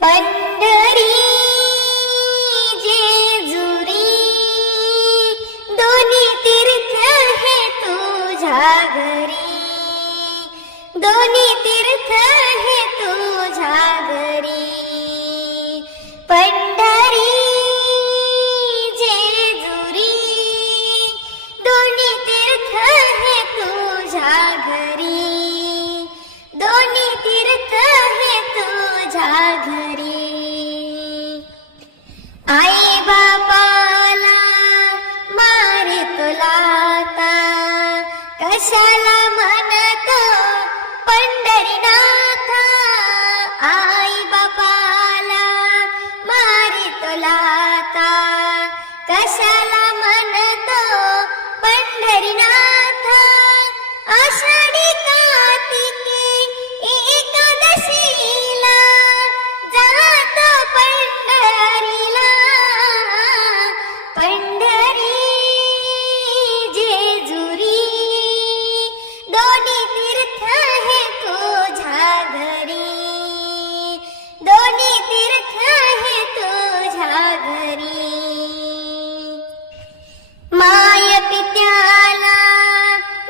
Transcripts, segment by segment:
पंढरी जेजुरी दोन्ही तीर्थ हे तुझ्या घरी, दोन्ही तीर्थ हे तुझ्या घरी. पंढरी जेजुरी दोन्ही तीर्थ हे तुझ्या घरी, दोन्ही तीर्थ हे तुझ्या घरी. आई बापाला मारितो लाता, कशाला म्हणतो पंढरीनाथा. आई बापाला मारितो लाता, कशाला म्हणतो पंढरीनाथा. आषाढी कार्तिकी एकादशीला जातो पंढरीला. पंढरी जेजुरी दोन्ही तीर्थ हे तुझ्या घरी, दोन्ही तीर्थ हे तुझ्या घरी. माय पित्याला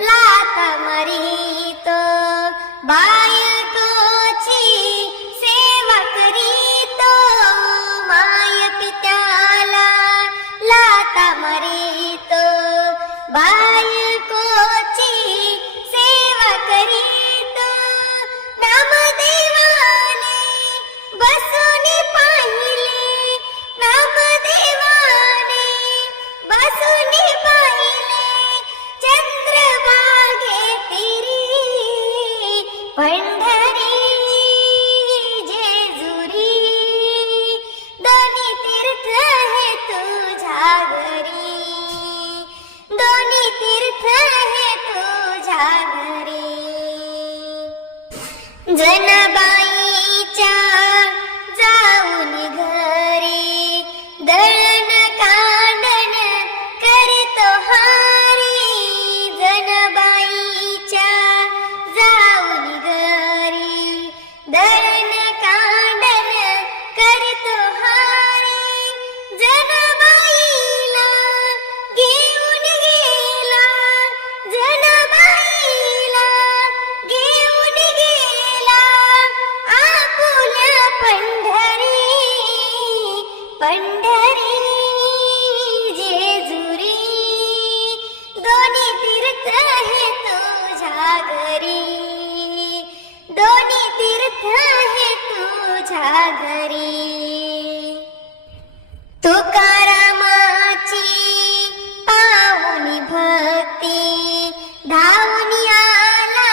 लाता मारितो, बायकोची सेवा करीतो. माय पित्याला लाता मारितो, बायकोची सेवा करीतो. नामदेवाने बसून पाहिले, नामदेवाने बसून पाहिले चंद्रभागे तिरी. पंढरी जेजुरी दोन्ही तीर्थ हे तुझ्या घरी, दोन्ही तीर्थ हे तुझ्या घरी. जनबाईच्या जाऊन घरी दळण कांडण करतो हारी. जनबाईच्या जाऊन घरी दळण कांडण करतो हारी. जनबाईला घेऊन गेला, जनबाईला घेऊन गेला आपुल्या पंढरी. पंढरी जेजुरी दोन्ही तीर्थ हे तुझ्या घरी, दोन्ही तीर्थ हे तुझ्या घरी. तुकारामाची पाहुनी भक्ती धावून आला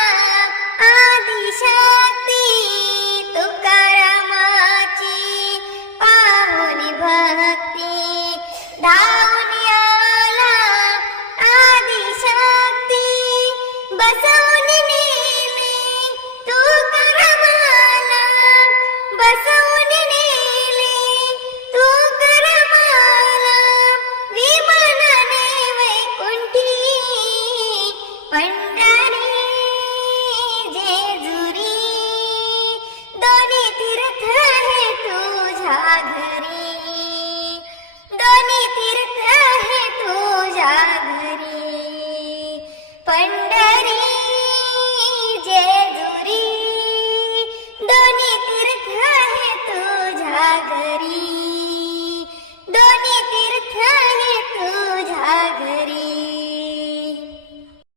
आदिशक्ती. तुकारामाची पाहुनी भक्ती धावून आला आदिशक्ती. बसवून नेले तुकारामाला, बसवून नेले तुकारामाला विमानाने वैकुंठी. पंढरी जेजुरी दोन्ही तीर्थ हे तुझ्या घरी, दोन्ही तीर्थ हे तुझ्या घरी. पंढरी जेजुरी दोन्ही तीर्थ हे तुझ्या घरी.